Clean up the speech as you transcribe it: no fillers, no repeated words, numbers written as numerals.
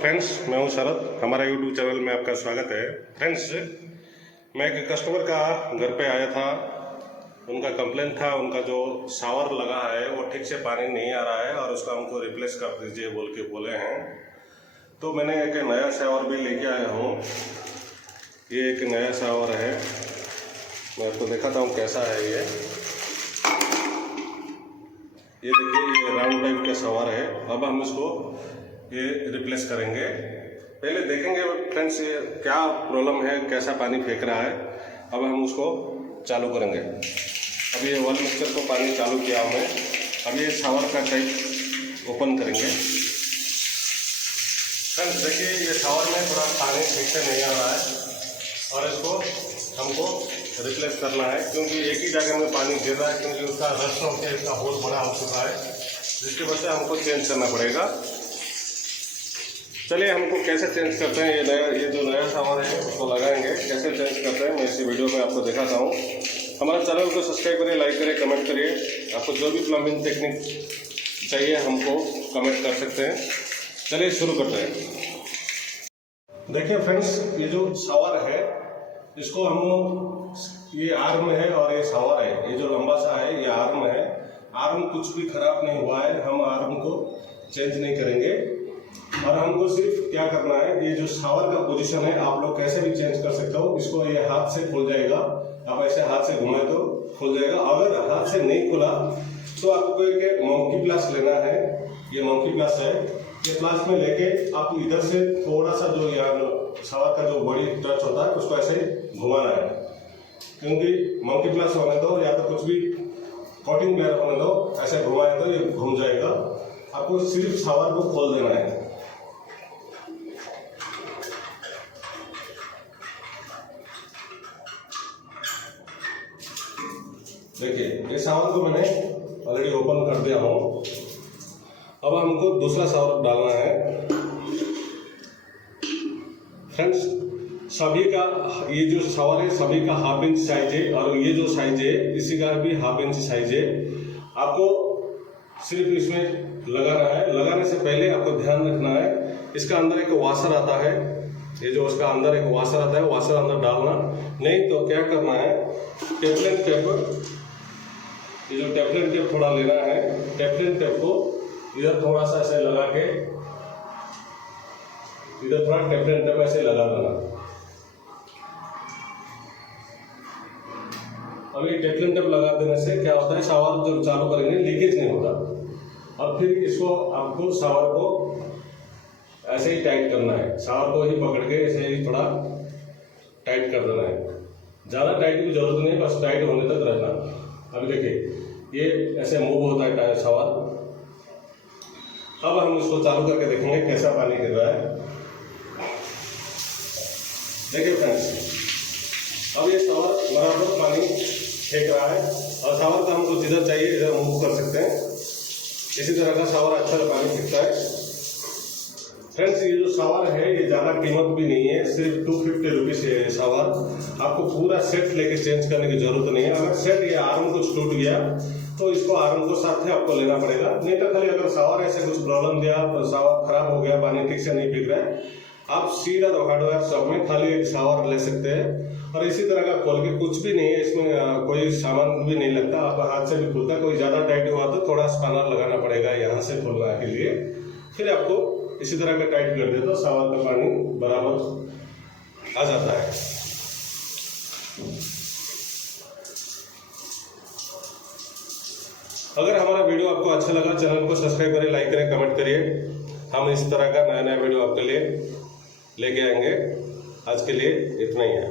Friends, मैं हूं शरद। हमारा यूट्यूब चैनल में आपका स्वागत है। फ्रेंड्स, मैं एक कस्टमर का घर पे आया था। उनका कंप्लेंट था, उनका जो शावर लगा है वो ठीक से पानी नहीं आ रहा है और उसका हमको रिप्लेस कर दीजिए बोल के बोले हैं। तो मैंने एक नया शावर भी लेके आया हूँ। ये एक नया शावर है, मैं आपको दिखाता हूँ कैसा है ये देखिए, ये राउंड टाइप का शावर है। अब हम इसको ये रिप्लेस करेंगे। पहले देखेंगे फ्रेंड्स ये क्या प्रॉब्लम है, कैसा पानी फेंक रहा है। अब हम उसको चालू करेंगे। अब ये वाल मिक्सर को पानी चालू किया हमने। अब ये शावर का टाइप ओपन करेंगे। फ्रेंड्स देखिए, ये शावर में थोड़ा पानी ठीक से नहीं आ रहा है और इसको हमको रिप्लेस करना है, क्योंकि एक ही जगह में पानी गिर रहा है, क्योंकि उसका रस्ट होकर इसका होल बड़ा हो चुका है, जिसकी वजह से हमको चेंज करना पड़ेगा। चलिए हमको कैसे चेंज करते हैं, ये जो नया शावर है उसको लगाएंगे। कैसे चेंज करते हैं मैं इसी वीडियो में आपको दिखाता हूँ। हमारे चैनल को सब्सक्राइब करिए, लाइक करिए, कमेंट करिए। आपको जो भी प्लम्बिंग टेक्निक चाहिए हमको कमेंट कर सकते हैं। चलिए शुरू करते हैं। देखिए फ्रेंड्स, ये जो शावर है इसको हम, ये आर्म है और ये शावर है। ये जो लंबा सा है ये आर्म है। आर्म कुछ भी खराब नहीं हुआ है, हम आर्म को चेंज नहीं करेंगे। और हमको सिर्फ क्या करना है, ये जो शावर का पोजीशन है आप लोग कैसे भी चेंज कर सकते हो। इसको ये हाथ से खुल जाएगा, आप ऐसे हाथ से घुमाए तो खुल जाएगा। अगर हाथ से नहीं खुला तो आपको एक मंकी प्लास लेना है। ये मंकी प्लास है। ये प्लास में लेके आप इधर से थोड़ा सा जो यहाँ शावर का जो बॉडी टच होता है उसको ऐसे घुमाना है, क्योंकि मंकी प्लास होने दो या तो कुछ भी कोटिंग प्लेयर होने दो, ऐसे घुमाए तो ये घूम जाएगा। आपको सिर्फ शावर को खोल देना है। देखिए, ये शावर को मैंने ऑलरेडी ओपन कर दिया हूँ। अब हमको दूसरा शावर डालना है। फ्रेंड्स, सभी का ये जो शावर है सभी का 1/2 इंच साइज है और ये जो साइज है इसी का भी 1/2 इंच साइज है। आपको सिर्फ इसमें लगाना है। लगाने से पहले आपको ध्यान रखना है, इसका अंदर एक वाशर आता है। ये जो उसका अंदर एक वाशर आता है, वाशर अंदर डालना। नहीं तो क्या करना है, टेफ्लॉन टेप, ये जो टेफ्लॉन टेप थोड़ा लेना है। टेफ्लॉन टेप को इधर थोड़ा सा ऐसे लगा के, इधर थोड़ा टेफ्लॉन टेप ऐसे लगा देना। अब ये टेफ्लॉन टेप लगा देने से क्या होता है, शावर जब चालू करेंगे लीकेज नहीं होता। और फिर इसको आपको शावर को ऐसे ही टाइट करना है। शावर को ही पकड़ के ऐसे ही थोड़ा टाइट कर देना है। ज़्यादा टाइट की जरूरत नहीं, बस टाइट होने तक रहना। अभी देखिए, ये ऐसे मूव होता है शावर। अब हम इसको चालू करके देखेंगे कैसा पानी गिर रहा है। देखिए फ्रेंड्स, अब ये शावर बराबर पानी फेंक रहा है और शावर का हमको जिधर चाहिए इधर मूव कर सकते हैं। इसी तरह का शावर अच्छा पानी फेंकता है। फ्रेंड्स, ये जो शावर है ये ज़्यादा कीमत भी नहीं है, सिर्फ 250 रुपीज़ है शावर। आपको पूरा सेट लेके चेंज करने की जरूरत नहीं है। अगर सेट ये आर्म कुछ टूट गया तो इसको आर्म को साथ में आपको लेना पड़ेगा। नहीं तो खाली अगर शावर ऐसे कुछ प्रॉब्लम दिया, तो शावर खराब हो गया, पानी ठीक से नहीं फेंक रहा है, आप सीधा हार्डवेयर शॉप में खाली एक शावर ले सकते हैं। और इसी तरह का खोल के, कुछ भी नहीं है इसमें, कोई सामान भी नहीं लगता, आप हाथ से भी खुलता है। कोई ज़्यादा टाइट हुआ तो थोड़ा स्पैनर लगाना पड़ेगा यहाँ से खोलने के लिए। फिर आपको इसी तरह का टाइट कर दे तो शावर का पानी बराबर आ जाता है। अगर हमारा वीडियो आपको अच्छा लगा, चैनल को सब्सक्राइब करें, लाइक करें, कमेंट करिए। हम इस तरह का नया नया वीडियो आपके लिए लेके आएंगे। आज के लिए इतना ही है।